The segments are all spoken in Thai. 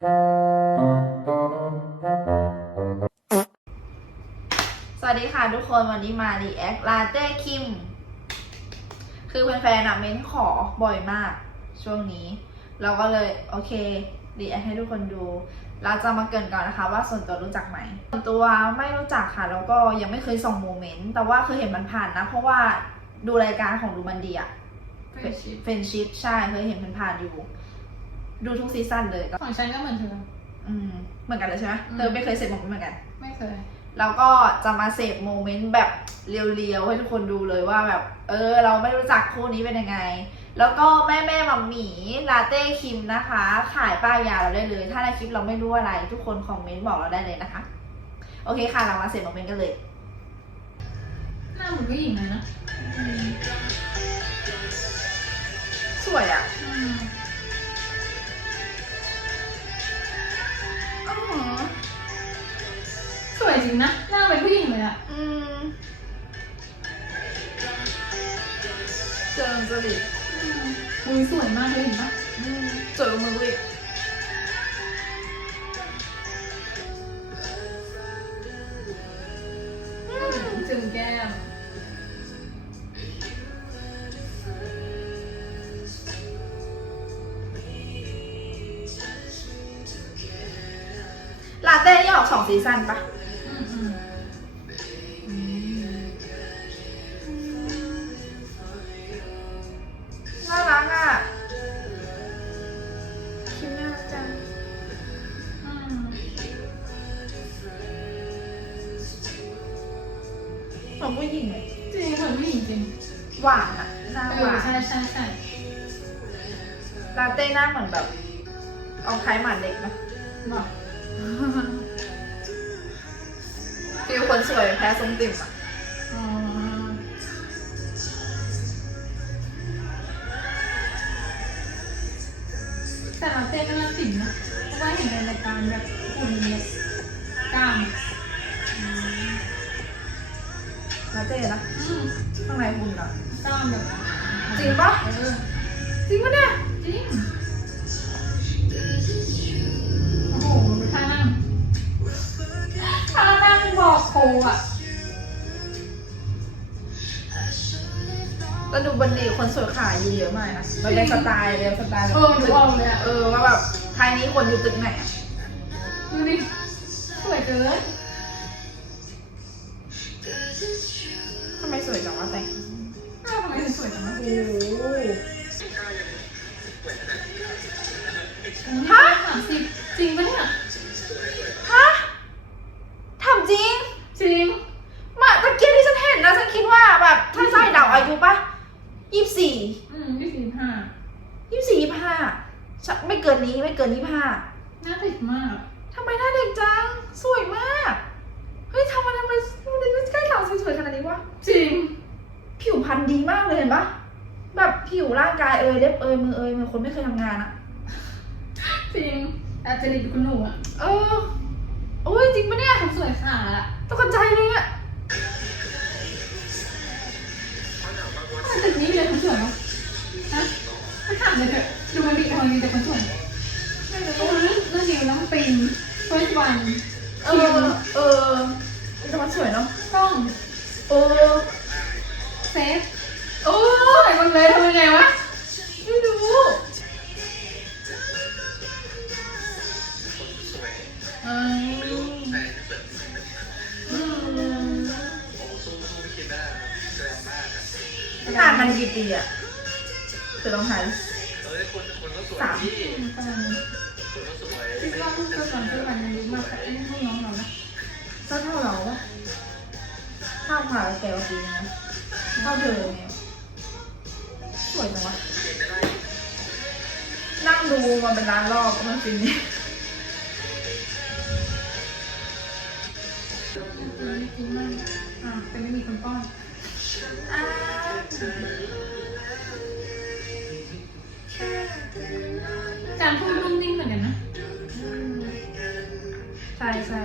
สวัสดีค่ะทุกคนวันนี้มารีแอคลาเต้คิม คือแฟนๆอะเม้นขอบ่อยมากช่วงนี้ เราก็เลยโอเครีแอคให้ทุกคนดู เราจะมาเกรินก่อนนะคะ ว่าส่วนตัวรู้จักไหมส่วนตัวไม่รู้จักค่ะ แล้วก็ยังไม่เคยส่งโมเมนต์ แต่ว่าเคยเห็นมันผ่านนะ เพราะว่าดูรายการของดูมันดีอะเป็นชิปเฟนชิปใช่เคยเห็นมันผ่านอยู่ ดูทุกซีซั่นเลยก็ของฉันก็เหมือนเธอ อืมเหมือนกันเลยใช่ไหมอืม เธอไม่เคยเสพโมเมนต์เหมือนกัน ไม่เคย แล้วก็จะมาเสพโมเมนต์แบบเรียวๆให้ทุกคนดูเลยว่าแบบ เออ เราไม่รู้จักคู่นี้เป็นยังไง แล้วก็แม่แม่ๆมัมหมีลาเต้คิมนะคะ ขายป้ายยาเราได้เลย ถ้าในคลิปเราไม่รู้อะไร ทุกคนคอมเมนต์บอกเราได้เลยนะคะ โอเคค่ะเรามาเสพโมเมนต์กันเลย หน้าเหมือนผู้หญิงเลยนะสวยอะอืม วยจริงนะ หน้าเป็นผู้หญิงเลยอะอืมเจิงจริตอืมมือสวยมากเลยเห็นปะอืมสวยกว่ามือกูอีกจึงแก้มลาเต้นี่ออกสองซีซั่นปะ หวานอะหน้าเอหอวานใช่ใช่ใช่ลาเต้หน้าเหมือนแบบ เอาคล้ายหมาเด็กนะบอกฟิลคนสวยแพ้ทรงติ่มอะอ๋อแต่เราเต้นน่าติ่มนะ เพราะว่าเห็นในรายการแบบหุ่นแบบ แต่ดูบันดีคนสวยขาอยู่เยอะมากนะมันเป็นสไตล์เรียนสไตล์แบบเออดูออกเลยอะ เออว่าแบบไทยนี้คนอยู่ตึกไหนอะดูดิสวยเกิน สวยมาก เฮ้ยทำไมทำไมทำไมใกล้เราสวยๆขนาดนี้วะ จริง ผิวพรรณดีมากเลยเห็นปะแบบผิวร่างกายเอยเล็บเอยมือเอยเหมือนคนไม่เคยทำงานอะจริงอาจจะดีคุณหนูอะเออ โอ้ยจริงปะเนี่ยทำสวยขาดอะตกใจเลยอะทำไมตึกนี้มีแต่คนสวยเนาะฮะไม่ถามเลยเถอะดูมันดีทำไมมีแต่คนสวยไม่รู้โอ้ยเรื่องเดียวน้องปิงเฟิร์สวัน เออ เออแต่มันสวยเนาะกล้องเออเซฟโอ้ยหมดเลยทำยังไงวะ ไม่รู้เอออืมห่างกันกี่ปีอะเธอลองหายสามประมาณนั้นคิดว่าลูกเฟิร์สวันเฟิร์สวันมันดีมากแต่ไอ้นี่ให้น้อง ก็เท่าเราปะเท่าผ่าแกกว่าปีนึงนะเท่าเธอไงสวยจังวะนั่งดูมันเป็นล้านรอบก็มันฟินเนี่ยดีมากอะแต่ไม่มีคนป้อนอ่าการพูดนุ่มนิ่มเหมือนกันนะใช่ใช่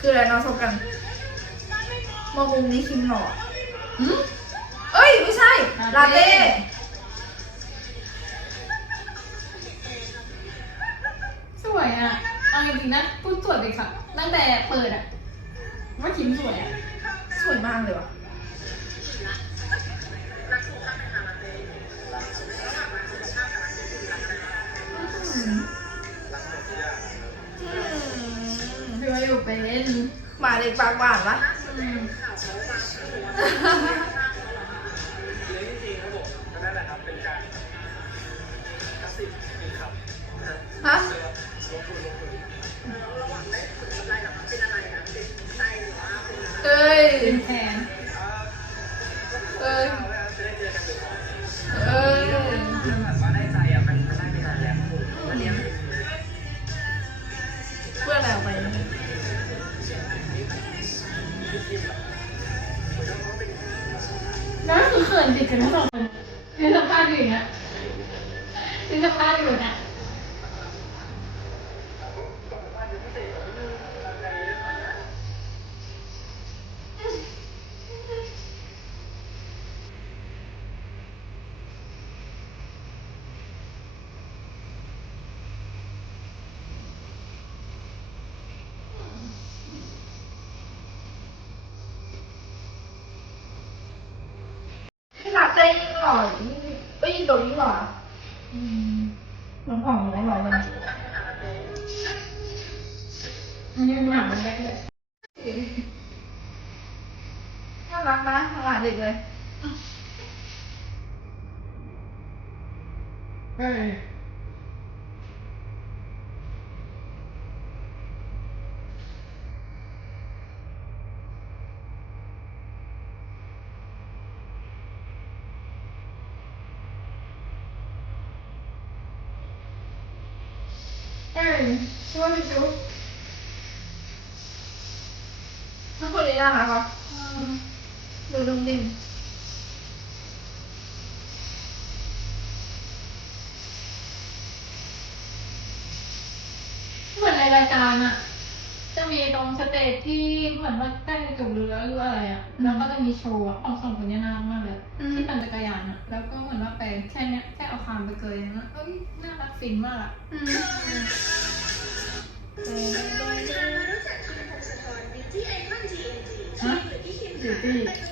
คืออะไรนอนซบกันมองมุมนี้คิมหล่อหืมเอ้ย ไม่ใช่ ลาลาเต้ เต้าเต้ยิ่งหล่อยิ่งเอ้ยยิ่งโดนยิ่งหล่ออืม น้องผ่องอยู่ได้หล่อเลย อันนี้มันหามันได้เลย น่ารักนะหลานเด็กเลย เออ เอ้ยช่วยพี่จุ๊บ ถ้าคนนี้น่ารักปะ ดูดุมดิมเหมือนในรายการอะจะมีตรงสเตจที่เหมือนว่าใกล้จะจบเรือหรืออะไรอะแล้วก็จะมีโชว์อะของสองคนเนี้น่ารักมากเลยที่ปั่นจักรยานอะแล้วก็เหมือนว่าไปแค่เนี้ยแค่เอาคามไปเกยนะเอ้ยน่ารักฟินมากอะอืมฮะอยู่ที่ปัจจุบันอายุ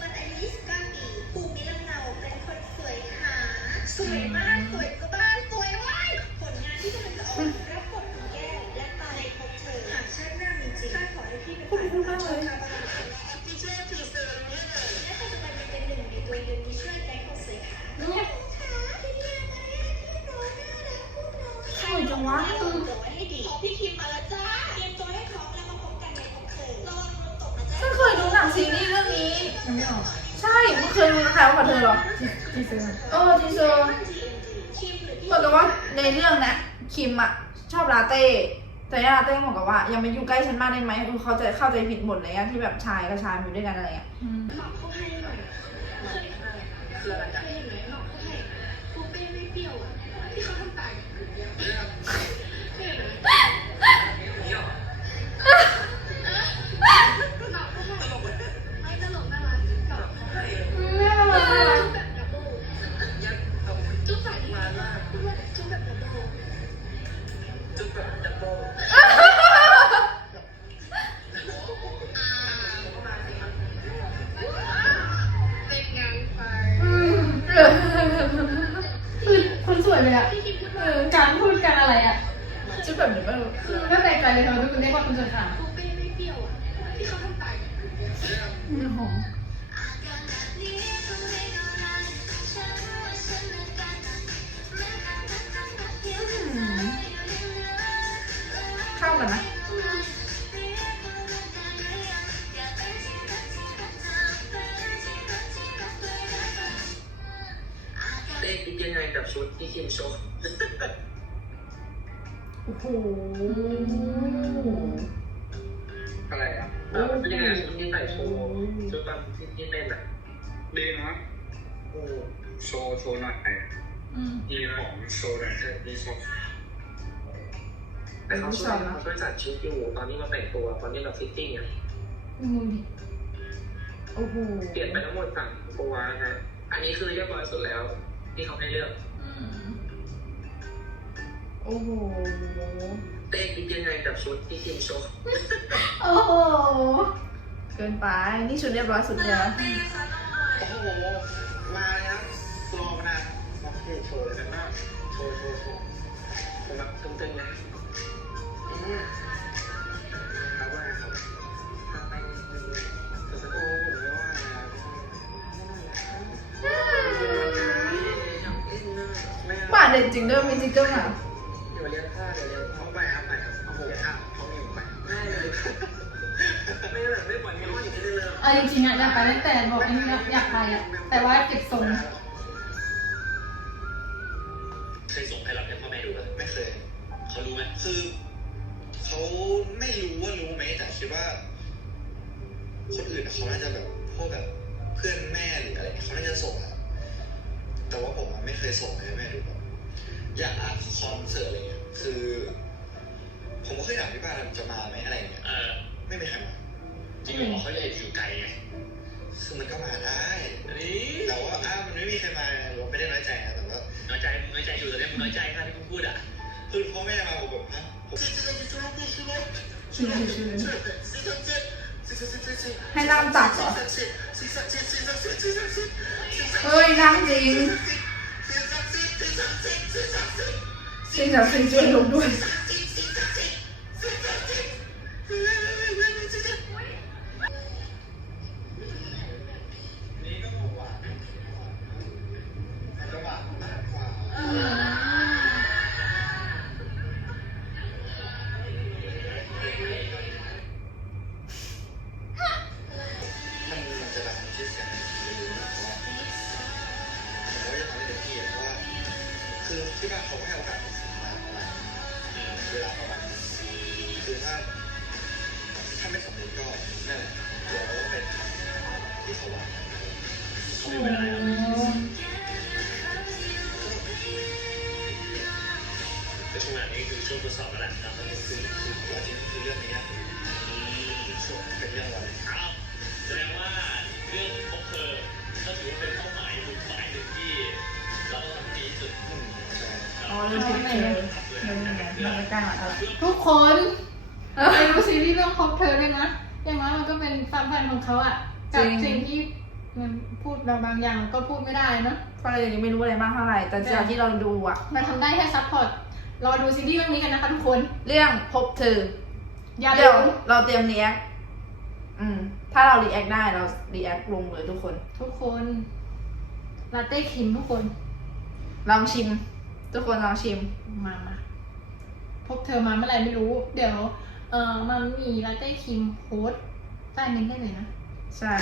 สวยมากสวยก็บ้านสวยว้ยผลงานที่กำลังจะออกรับบทของแก้วและตายพบเธอหากชาติหน้ามีจริงข้าขอให้พี่เป็นฝ่ายรับผิดชอที่ช่วยทีเซอร์นี้เลยและปัจจุบันยังเป็นหนึ่งในตัวยืนที่ช่วยแก๊งคนสวยขาเนี่ยขาที่เรียกมาเนี่ยที่น้องน่ารักพูดน้องสวยจังวะตัวให้ดีขอพี่คิมมาแล้วจ้าเตรียมตัวให้พร้อมแล้วมาพบกันในพบเธอระวังรถตกนะจ๊ะฉันเคยดูหนังซีรีส์เรื่องนี้ไม่ออกใช่ไม่เคยดูนะคะว่าเธอหรอ ที่ซื้อเออทีเซอร์เหมือนกับว่าในเรื่องนะคิมอะชอบลาเต้แต่ลาเต้เหมือนกับว่ายังไม่อยู่ใกล้ฉันมากได้ไหมเออเขาจะเข้าใจผิดหมดเลยอะที่แบบชายกับชายอยู่ด้วยกันอะไรอะ อะไรอะเป็นยังไงชุดที่ใส่โชว์ชุดตอนที่ที่เต้นอะดีนะโอ้โชว์โชว์หน่อยอืมมีของโชว์หน่อยเธอดีชมแต่เขาช่วยเขาช่วยจัดชุดอยู่ตอนนี้มาแต่งตัวตอนนี้เราฟิตติ้งอะมึงดิโอ้โหเปลี่ยนไปทั้งหมดสามตัวนะ อันนี้คือเรียบร้อยสุดแล้ว ที่เขาให้เลือกโอ้โห เต้คิดยังไงกับชุดที่ทีมโชว์โอ้โห เกินไป นี่ชุดเรียบร้อยสุดแล้วโอ้โห มาแล้วรอมานานมาโชว์โชว์เลยนะ โชว์โชว์โชว์ผมแบบตึงๆเลยอืมครับว่าครับทำไปแต่สกูผมไม่ว่าหมาเด็ดจริงด้วยมีจิงเกิลอะเดี๋ยวเเอาจริงๆอะอยากไปตั้งแต่บอกองว่าอยากไปอะแต่ว่าเก็บทรง ใจมึงน้อยใจอยู่ตอนนี้มึงน้อยใจค่ะที่มึงพูดอะคือพ่อแม่มาผมแบบฮะผมให้น้ำตัดเหรอเฮ้ยน้ำจริงจริงจังจริงช่วยลงด้วย ถ้าไม่สำเร็จก็นั่นแหละเดี๋ยวเราก็เป็นที่เขาวางเขามีเวลาแล้วแต่ช่วงนั้นนี่คือช่วงทดสอบแล้วแหละนะครับคือคือคือจริงคือเรื่องนี้ส่วนเป็นเรื่องอะไรอ้าวแสดงว่าเรื่องพบเธอก็ถือว่าเป็นเป้าหมายหมุดหมายหนึ่งที่เราต้องทำให้ดีที่สุดอืมใช่อ๋อเรื่องผิดเจอเรื่องยังไงมันใกล้มาแล้วทุกคนไปดูซีรี เขาอะกับจริง สิ่งที่มันพูดเราบางอย่างก็พูดไม่ได้เนอะเพราะเรายังไม่รู้อะไรมากเท่าไหร่ แต่จากที่เราดูอะมันทำได้แค่ซัพพอร์ตรอดูซีรีส์เรื่องนี้กันนะคะทุกคน เรื่องพบเธอ อย่าเดี๋ยวลืมเราเตรียมรีแอคอืม ถ้าเรารีแอคได้เรารีแอคลงเลยทุกคน ทุกคนลาเต้ครีมทุกคนลองชิม ทุกคนลองชิม มามาพบเธอมาเมื่อไหร่ไม่รู้ เดี๋ยว เอ่อมันมีลาเต้ครีมโค้ดใต้เมนได้เลยนะ ใช่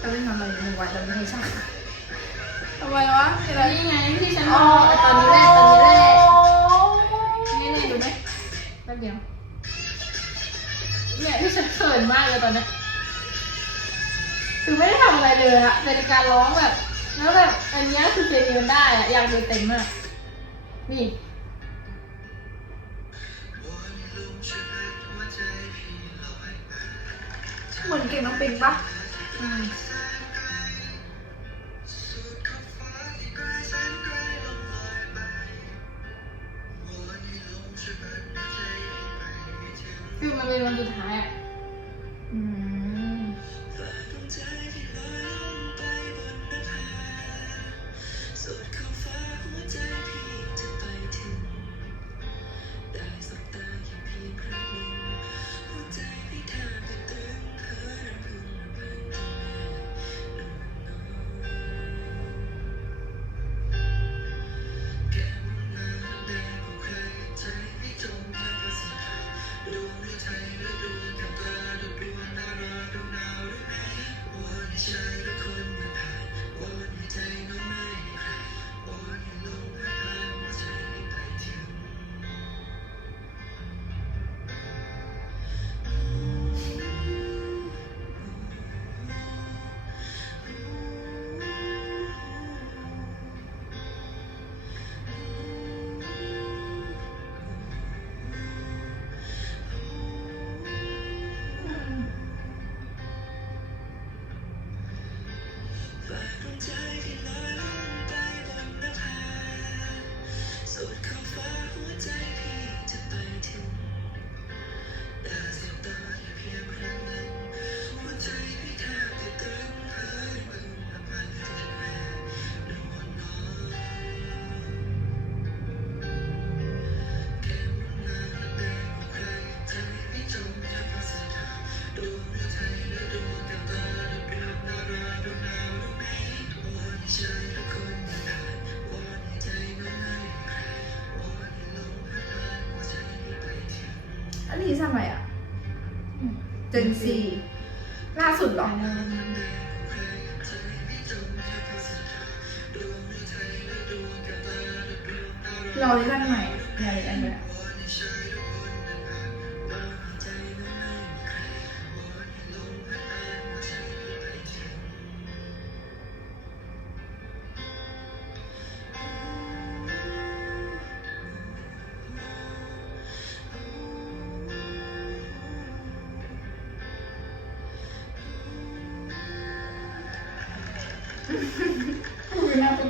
ก็เล่นทำอะไรอยู่ในวันจะไม่ให้ช่างทำไมวะมีอะไรนี่ไงที่ฉันรอไอ้ตอนนี้แหละตอนนี้แหละนี่นี่ดูไหมแป๊บเดียว เนี่ยที่ฉันเขินมากเลยตอนเนี้ยคือไม่ได้ทำอะไรเลยอะเป็นการร้องแบบ แล้วแบบอันเนี้ยคือเพลงเดียวได้อะอยากดูเต็มมากนี่เหมือนเก่งน้องปิงปะอืม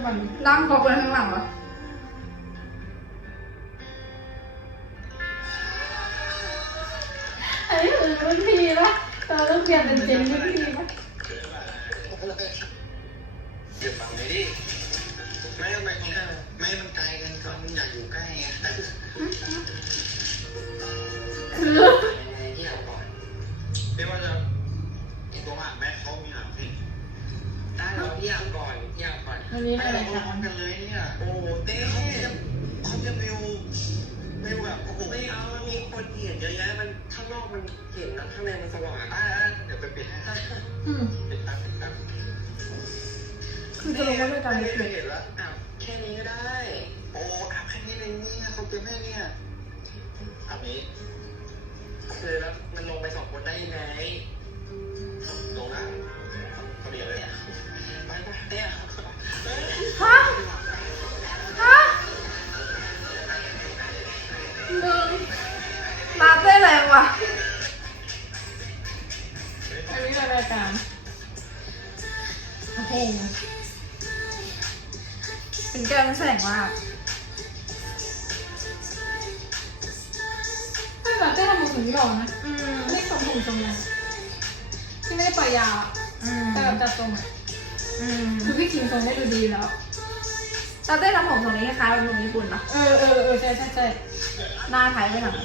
คุยหน้าเป็นวันนั่งพอกันข้างหลังเห อะแยะมันข้างนอกมันเห็นนะข้างในมันสว่างอ่าเดี๋ยวไปปิดให้อืมปิดตาปิดตาคือจะลงว่าด้วยกันไม่ไม่เคเกิยดเห็นแล้วอ้าวแค่นี้ก็ได้ โอ้อาบแค่นี้เองเนี่ยเขาเป็นแม่เนี่ยอาบนี้คือแล้วมันลงไปสองคนได้ยังไงลงนะพอดีเลยไปไปเนี่ยฮะฮะมึง ลาเต้แรงว่ะอันนี้รายการโอ้โหเป็นแก้มแสงมากไม่แบบเต้ทำมือถึงหล่อนะอืมไม่สมผมทรงนั้นที่ไม่ได้ปล่อยยาวอะอืมแต่แบบจัดทรงอะอืมคือพี่คิมทรงได้ดูดีแล้วลาเต้ทำผมตรงนี้คล้ายๆเป็นผมญี่ปุ่นนะเออเออเออใช่ใช่ใช่หน้าคล้ายไปทางนั้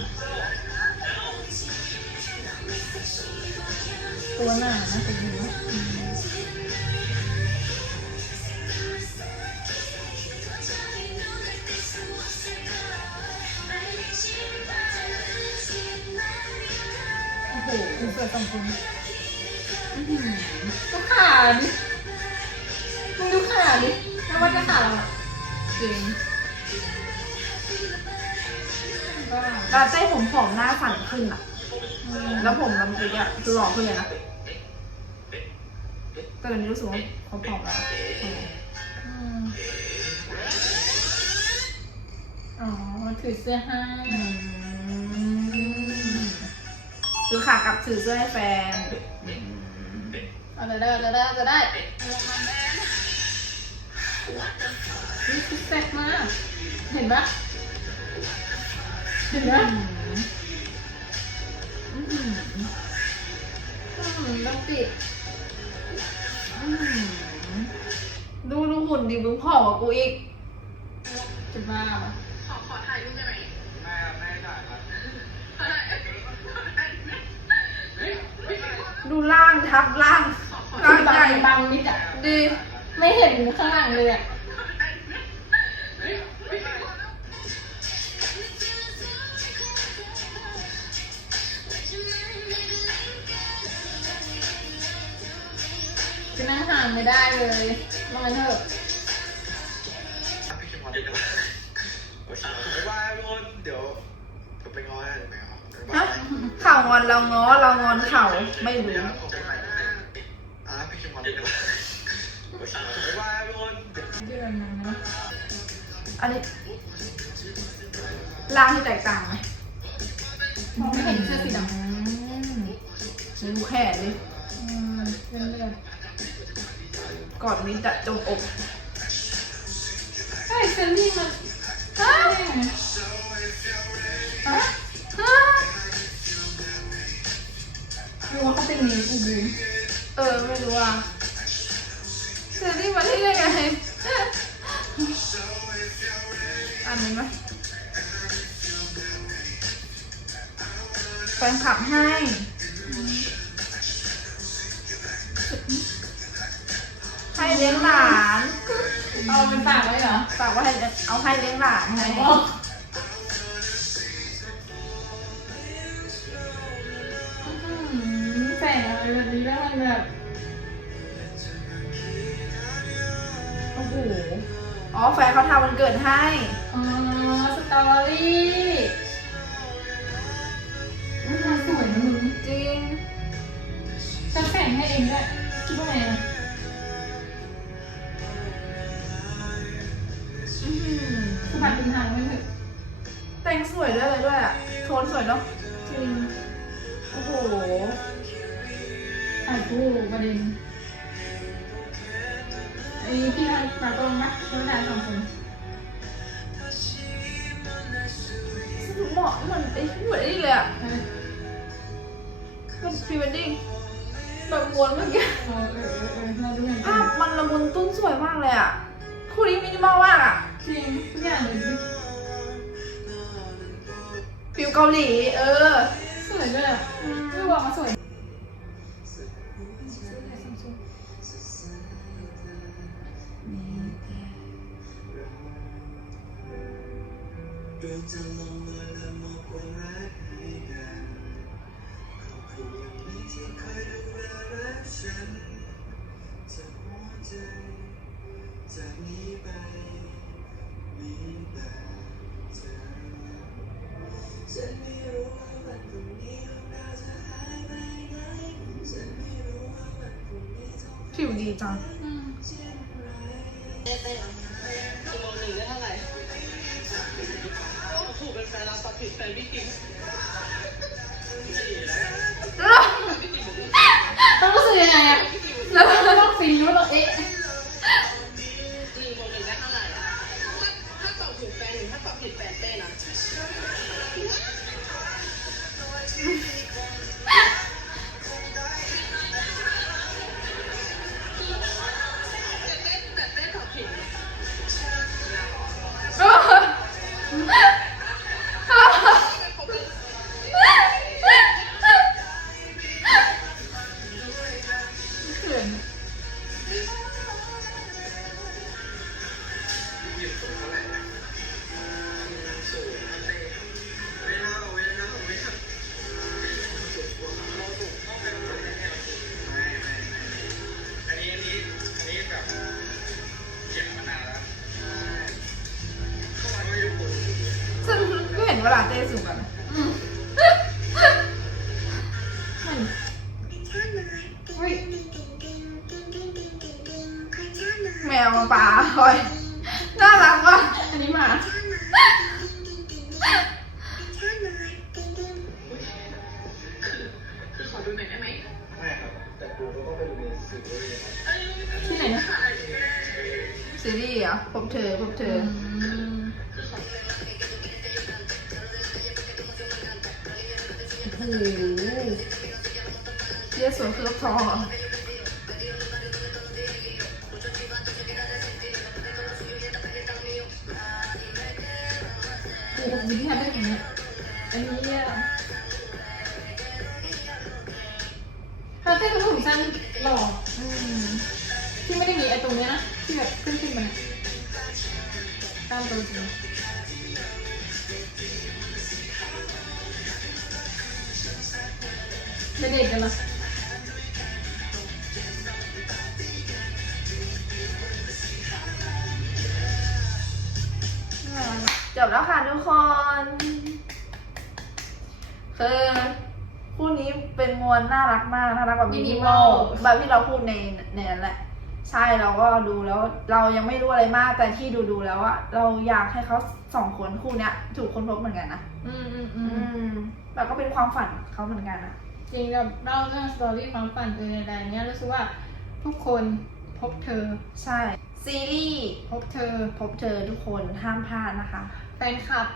ตัวหน้านะเป็นอย่างนี้อืมโอ้โหคุณเสือสองคนอื้อหือดูขาดิมึงดูขาดิไม่ว่าจะขาเราอะจริงบ้าลาเต้ผมผอมหน้าสั่นขึ้นอะ แล้วผมลำปีอะคือหล่อขึ้นเลยนะ แต่ตอนนี้รู้สึกว่าเขาผอมแล้วอะอืมอ๋อถือเสื้อให้อืมคือขากลับถือเสื้อให้แฟนเอาจะได้เอาจะได้เอาจะได้นี่คือแซ่บมาก เห็นปะเห็นปะอืมอืมอืมต้องปิด ดูดูหุ่นดิมึงผอมกว่ากูอีกจะบ้าปะแม่แม่ถ่ายครับดูล่างทับล่างล่างบัใหญ่งบังนิดอะดีไม่เห็นข้างหลังเลยอะจะนั่งห่างไม่ได้เลยลองกันเถอะ งอนเราง้อเรางอนเข่าไม่รู้เดี๋ยวผมไปใหม่อะพี่คิมพอดีกว่าโอเคบ๊ายบายทุกคนเดือนนึงนะอันนี้ล่างที่แตกต่างไหมมองไม่เห็นเสื้อสีดำอืมดูแขนดิอืมเลื่อนเลื่อนกอดมิดอะจงอกใช่เซนดี้มัน รู้ว่าเขาเป็นเนอูบูเออไม่รู้อะเซรี่มาที่ได้ไงอันนี้ไหมแฟนคลับให้ให้เลี้ยงหลานเอาเป็นฝากไว้เหรอฝากว่าให้เอาให้เลี้ยงหลานไง อ๋อแฟนเขาทำวันเกิดให้อ๋อสตอรี่อืมสวยนะมึงจริงจะแสงให้เองด้วย ดวงจันทร์ลงมาและมอบควารักให้กันขอบคุณอย่างนี้ที่คอยดูแลรักฉันจากหัวใจจากนี้ไปมีแต่เธอฉันไม่รู้ว่าวันพรุ่งนี้ของเราจะหายไปไหนฉันไม่รู้ว่าวันพรุ่งนี้จะผิวดีจัง วมาป่าคอยน่ารักว่ะอันนี้หมาคือขอดูหน่อยได้ไหมไม่ครับแต่ดูก็ต้องไปดูในสื่อด้วยครับที่ไหนนะซีรีส์เหรอะพบเธอพบเธออืมโอ้โหเรียกสวยคือทองเหรอ ไม่ได้มีไอ้ตรงเนี้ยนะที่แบบขึ้นขึ้นมาเนี่ยตามตัวจริงเป็นเด็กกันเหรอจบแล้วค่ะทุกคน คือคู่นี้เป็นมวลน่ารักมากน่ารักแบบมินิมอลแบบที่เราพูดในในนั้นแหละ ใช่เราก็ดูแล้ว เรายังไม่รู้อะไรมากแต่ที่ดูดูๆแล้วอะเราอยากให้เขาสองคนคู่เนี้ยถูกค้นพบเหมือนกันนะอืมอืมอือืมมแบบก็เป็นความฝันเขาเหมือนกันนะจริงแบบเล่าเรื่องสตอรี่ความฝันเอออะไรเนี้ยรู้สึกว่าทุกคนพพบเธอ ใช่ซีรีส์พบเธอ พบเจอทุกคนห้ามพลาดนะคะ แฟนคลับ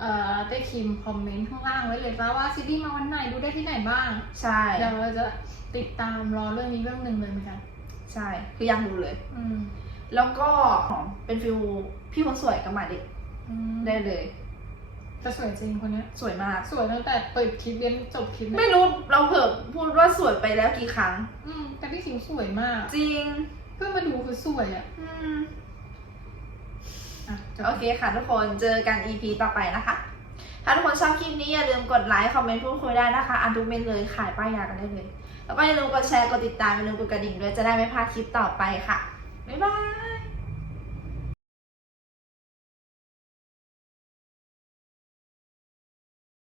เอ่อได้คิมคอมเมนต์ข้างล่างไว้เลยนะว่าซีรีส์มาวันไหนดูได้ที่ไหนบ้างใช่ เดี๋ยวเราจะติดตามรอเรื่องนี้เรื่องหนึ่งเลยเหมือนกัน ใช่ คืออยากดูเลย อืมแล้วก็เป็นฟิลพี่คนสวยกับหมาเด็กอืมได้เลย แต่สวยจริงคนเนี้ย สวยมาก สวยตั้งแต่เปิดคลิปเรียนจบคลิปเลยไม่รู้เราเพิ่พูดว่าสวยไปแล้วกี่ครั้ง อืมแต่พี่สิงห์สวยมาก จริง เพื่อนมาดูคือสวยอะอืมอะจบ โอเคค่ะทุกคนเจอกัน EP ต่อไปนะคะ ถ้าทุกคนชอบคลิปนี้อย่าลืมกดไลค์คอมเมนต์พูดคุยได้นะคะอันทุกเมนเลยขายป้ายยากันได้เลย แล้วก็อย่าลืมกดแชร์ กดติดตามอย่าลืมกดกระดิ่งด้วยจะได้ไม่พลาดคลิปต่อไปค่ะ บ๊ายบาย